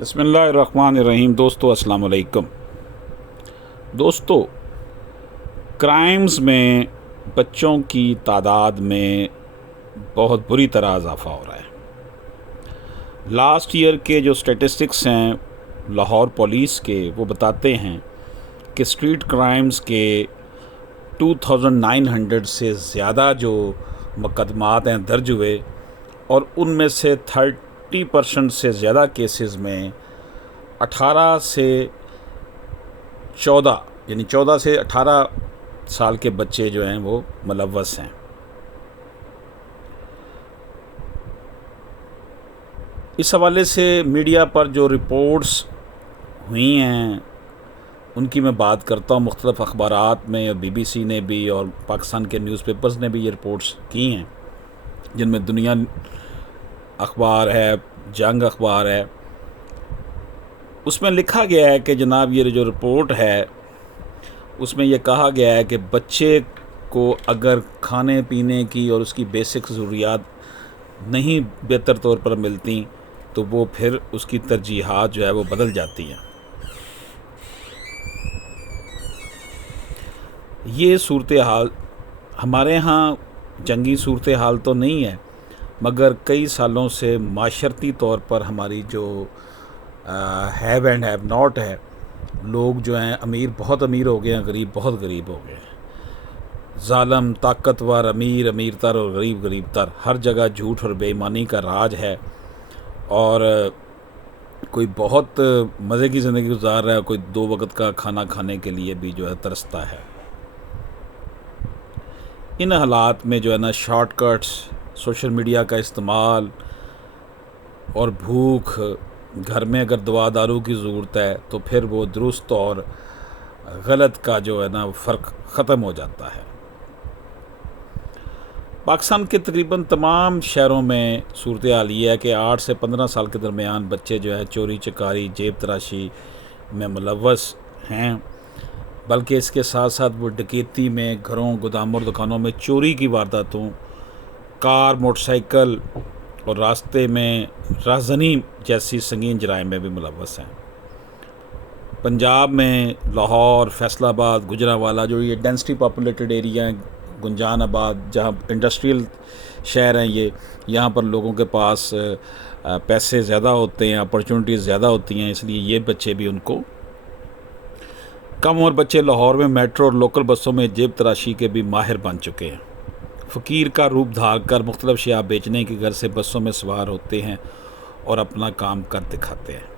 बिस्मिल्लाहिर्रहमानिर्रहीम। दोस्तों अस्सलाम वालेकुम। दोस्तों, क्राइम्स में बच्चों की तादाद में बहुत बुरी तरह इजाफ़ा हो रहा है। लास्ट ईयर के जो स्टेटिस्टिक्स हैं लाहौर पुलिस के, वो बताते हैं कि स्ट्रीट क्राइम्स के 2900 से ज़्यादा जो मुकदमात हैं दर्ज हुए, और उनमें से 30% से ज़्यादा केसेस में 18 से 14 यानी 14 से 18 साल के बच्चे जो हैं वो मुलव्वस हैं। इस हवाले से मीडिया पर जो रिपोर्ट्स हुई हैं उनकी मैं बात करता हूँ। मुख्तलिफ़ अखबारात में, और BBC ने भी और पाकिस्तान के न्यूज़पेपर्स ने भी ये रिपोर्ट्स की हैं, जिनमें दुनिया अखबार है, जंग अखबार है। उसमें लिखा गया है कि जनाब ये जो रिपोर्ट है उसमें यह कहा गया है कि बच्चे को अगर खाने पीने की और उसकी बेसिक ज़रूरियात नहीं बेहतर तौर पर मिलती तो वो फिर उसकी तरजीहात जो है वो बदल जाती हैं। ये सूरत हाल हमारे यहाँ जंगी सूरत हाल तो नहीं है, मगर कई सालों से माशरती तौर पर हमारी जो हैव एंड हैव नॉट है, लोग जो हैं अमीर बहुत अमीर हो गए हैं, गरीब बहुत गरीब हो गए हैं। ज़ालिम ताकतवर अमीर अमीर तर और गरीब गरीब तर, हर जगह झूठ और बेईमानी का राज है। और कोई बहुत मज़े की ज़िंदगी गुजार रहा है, कोई 2 वक्त का खाना खाने के लिए भी जो है तरसता है। इन हालात में जो है ना, शॉर्टकट्स, सोशल मीडिया का इस्तेमाल और भूख, घर में अगर दवा दारू की ज़रूरत है तो फिर वो दुरुस्त और गलत का जो है ना फ़र्क ख़त्म हो जाता है। पाकिस्तान के तकरीबन तमाम शहरों में सूरत हाल ये है कि 8 से 15 साल के दरमियान बच्चे जो है चोरी चकारी, जेब तराशी में मुलव्वस हैं। बल्कि इसके साथ साथ वो डकैती में, घरों, गोदामों और दुकानों में चोरी की वारदातों, कार, मोटरसाइकिल और रास्ते में राहज़नी जैसी संगीन जराइम में भी मुलव्वस हैं। पंजाब में लाहौर, फैसलाबाद, गुजरांवाला, जो ये डेंसिटी पॉपुलेटेड एरिया हैं, गुंजानाबाद, जहाँ इंडस्ट्रियल शहर हैं ये, यहाँ पर लोगों के पास पैसे ज़्यादा होते हैं, अपॉर्चुनिटीज़ ज़्यादा होती हैं, इसलिए ये बच्चे भी उनको कम उम्र बच्चे लाहौर में मेट्रो और लोकल बसों में जेब तराशी के भी माहिर बन चुके हैं। फ़कीर का रूप धार कर मुख्तलिफ शिया बेचने के घर से बसों में सवार होते हैं और अपना काम कर दिखाते हैं।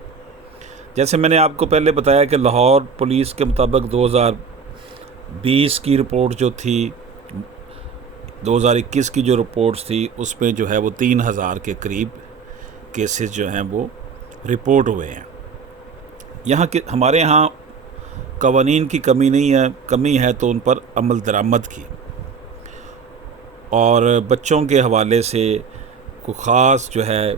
जैसे मैंने आपको पहले बताया कि लाहौर पुलिस के मुताबिक 2020 की रिपोर्ट जो थी, 2021 की जो रिपोर्ट्स थी, उसमें जो है वो 3000 के करीब केसेस जो हैं वो रिपोर्ट हुए हैं। यहाँ के हमारे यहाँ कवानीन की कमी नहीं है, कमी है तो उन पर अमल दरामद की। और बच्चों के हवाले से कोई ख़ास जो है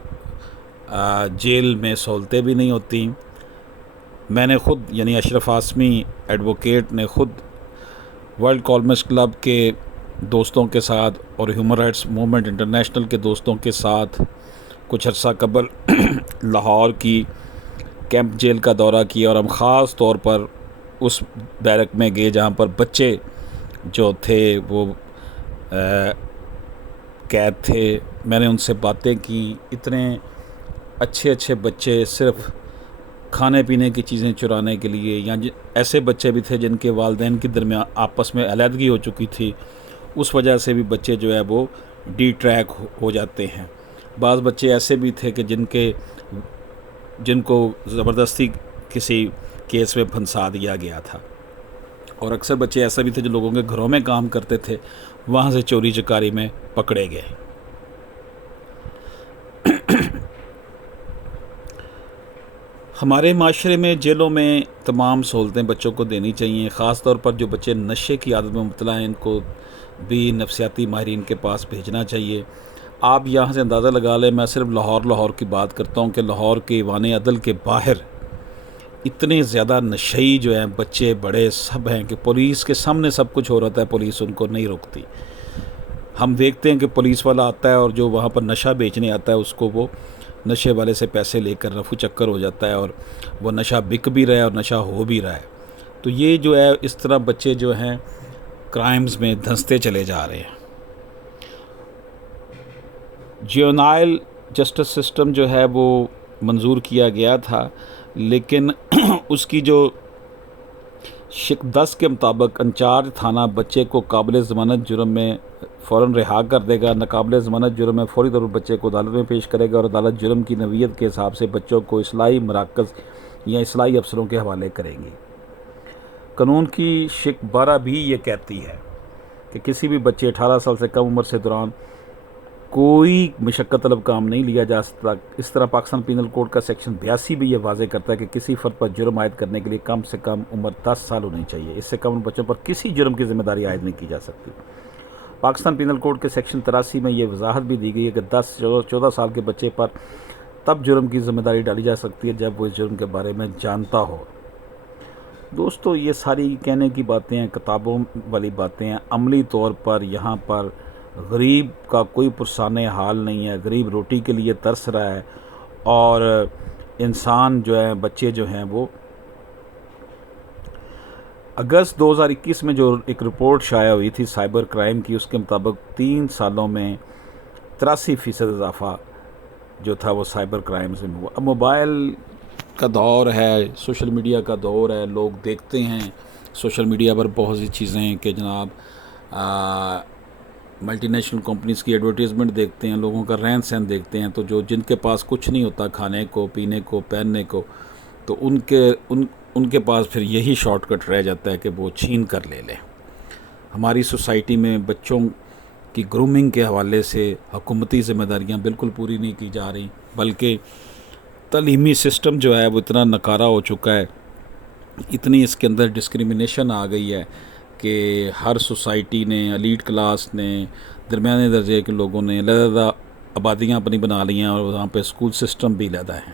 जेल में सहूलतें भी नहीं होती। मैंने ख़ुद यानी अशरफ आसमी एडवोकेट ने ख़ुद वर्ल्ड कॉलमिस्ट क्लब के दोस्तों के साथ और ह्यूमन राइट्स मूवमेंट इंटरनेशनल के दोस्तों के साथ कुछ अर्सा कबल लाहौर की कैंप जेल का दौरा किया, और हम ख़ास तौर पर उस बैरक में गए जहाँ पर बच्चे जो थे वो कैद थे। मैंने उनसे बातें की। इतने अच्छे अच्छे बच्चे सिर्फ़ खाने पीने की चीज़ें चुराने के लिए, या ऐसे बच्चे भी थे जिनके वालिदैन के दरमियान आपस में अलहदगी हो चुकी थी, उस वजह से भी बच्चे जो है वो ट्रैक हो जाते हैं। बाज़ बच्चे ऐसे भी थे कि जिनको ज़बरदस्ती किसी केस में फंसा दिया गया था, और अक्सर बच्चे ऐसे भी थे जो लोगों के घरों में काम करते थे, वहाँ से चोरी चकारी में पकड़े गए। हमारे माशरे में जेलों में तमाम सहूलतें बच्चों को देनी चाहिए। ख़ास तौर पर जो बच्चे नशे की आदत में मुब्तला हैं, इनको भी नफसियाती माहिरीन के पास भेजना चाहिए। आप यहाँ से अंदाज़ा लगा लें, मैं सिर्फ लाहौर की बात करता हूँ कि लाहौर के ईवान अदल के बाहर इतने ज़्यादा नशई जो हैं, बच्चे बड़े सब हैं, कि पुलिस के सामने सब कुछ हो रहा है, पुलिस उनको नहीं रोकती। हम देखते हैं कि पुलिस वाला आता है और जो वहाँ पर नशा बेचने आता है उसको वो نشے والے سے پیسے لے کر رفو چکر ہو جاتا ہے اور وہ نشہ بک بھی رہا ہے اور نشہ ہو بھی رہا ہے. تو یہ جو ہے اس طرح بچے جو ہیں کرائمز میں دھنستے چلے جا رہے ہیں. جیونائل جسٹس سسٹم جو ہے وہ منظور کیا گیا تھا، لیکن اس کی جو شک 10 کے مطابق انچارج تھانہ بچے کو قابل ضمانت جرم میں فوراً رہا کر دے گا. ناقابل ضمانت جرم میں فوری طور پر بچے کو عدالت میں پیش کرے گا اور عدالت جرم کی نوعیت کے حساب سے بچوں کو اصلاحی مراکز یا اصلاحی افسروں کے حوالے کریں گی. قانون کی شک 12 بھی یہ کہتی ہے کہ کسی بھی بچے 18 سال سے کم عمر سے دوران کوئی مشقت طلب کام نہیں لیا جا سکتا. اس طرح پاکستان پینل کوڈ کا سیکشن 82 بھی یہ واضح کرتا ہے کہ کسی فرد پر جرم عائد کرنے کے لیے کم سے کم عمر 10 سال ہونی چاہیے. اس سے کم بچوں پر کسی جرم کی ذمہ داری عائد نہیں کی جا سکتی. پاکستان پینل کوڈ کے سیکشن 83 میں یہ وضاحت بھی دی گئی ہے کہ 10-14 سال کے بچے پر تب جرم کی ذمہ داری ڈالی جا سکتی ہے جب وہ اس جرم کے بارے میں جانتا ہو. دوستو یہ ساری کہنے کی باتیں ہیں، کتابوں والی باتیں ہیں. عملی طور پر یہاں پر غریب کا کوئی پرسان حال نہیں ہے. غریب روٹی کے لیے ترس رہا ہے اور انسان جو ہے، بچے جو ہیں وہ اگست 2021 میں جو ایک رپورٹ شائع ہوئی تھی سائبر کرائم کی، اس کے مطابق 3 سالوں میں 83% اضافہ جو تھا وہ سائبر کرائمز میں ہوا. اب موبائل کا دور ہے، سوشل میڈیا کا دور ہے، لوگ دیکھتے ہیں سوشل میڈیا پر بہت سی چیزیں کہ جناب ملٹی نیشنل کمپنیز کی ایڈورٹیزمنٹ دیکھتے ہیں، لوگوں کا رہن سہن دیکھتے ہیں. تو جن کے پاس کچھ نہیں ہوتا کھانے کو، پینے کو، پہننے کو، تو ان کے پاس پھر یہی شارٹ کٹ رہ جاتا ہے کہ وہ چھین کر لے لیں. ہماری سوسائٹی میں بچوں کی گرومنگ کے حوالے سے حکومتی ذمہ داریاں بالکل پوری نہیں کی جا رہی، بلکہ تعلیمی سسٹم جو ہے وہ اتنا نکارا ہو چکا ہے، اتنی اس کے اندر ڈسکریمنیشن آ گئی ہے کہ ہر سوسائٹی نے، ایلیٹ کلاس نے، درمیانے درجے کے لوگوں نے علیحدہ آبادیاں اپنی بنا لی ہیں اور وہاں پہ اسکول سسٹم بھی علیحدہ ہیں.